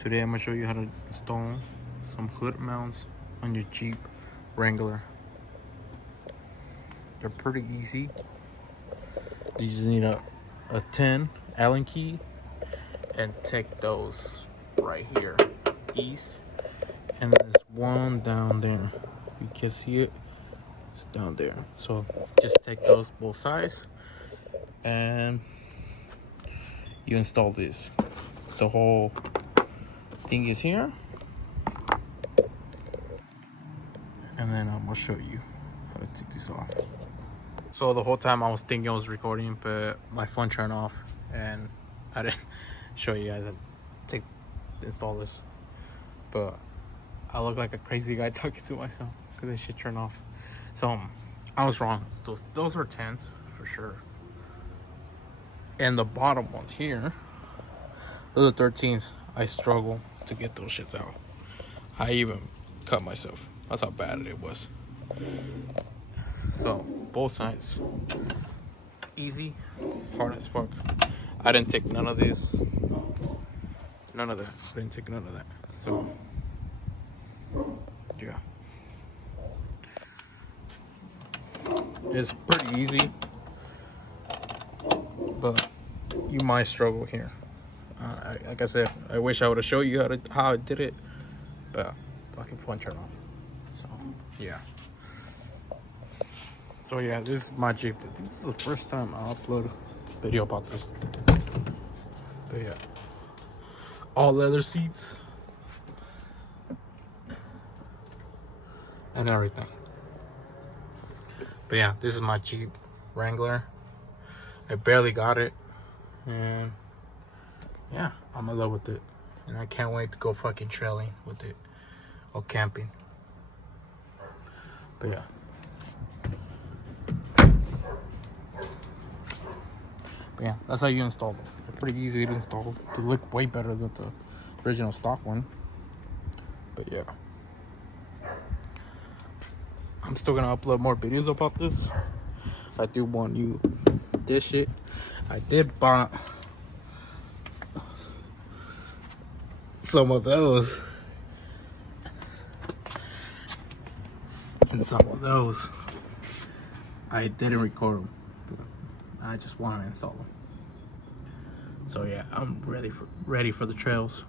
Today I'm gonna show you how to install some hood mounts on your Jeep Wrangler. They're pretty easy. You just need a 10 Allen key and take those right here. These, and there's one down there. You can see it. It's down there. So just take those both sides and you install this. The whole thing is here. And then I'm gonna show you how to take this off. So the whole time I was thinking I was recording, but my phone turned off and I didn't show you guys how to install this. But I look like a crazy guy talking to myself because this shit turned off. So I was wrong. Those are 10s for sure. And the bottom ones here, those are 13s. I struggle to get those shits out. I even cut myself. That's how bad it was. So both sides, easy, hard as fuck. I didn't take none of this, none of that. I didn't take none of that. So yeah, it's pretty easy, but you might struggle here. Like I said, I wish I would have showed you how I did it, but fucking phone turned off. So yeah. So yeah, this is my Jeep. This is the first time I upload a video about this. But yeah, all leather seats and everything. But yeah, this is my Jeep Wrangler. I barely got it, and yeah, I'm in love with it, and I can't wait to go fucking trailing with it or camping. But yeah. Yeah, that's how you install them. They're pretty easy to install. They look way better than the original stock one. But yeah, I'm still gonna upload more videos about this. I do want you this shit. I did buy some of those and some of those. I didn't record them. I just want to install them. So yeah, I'm ready for the trails.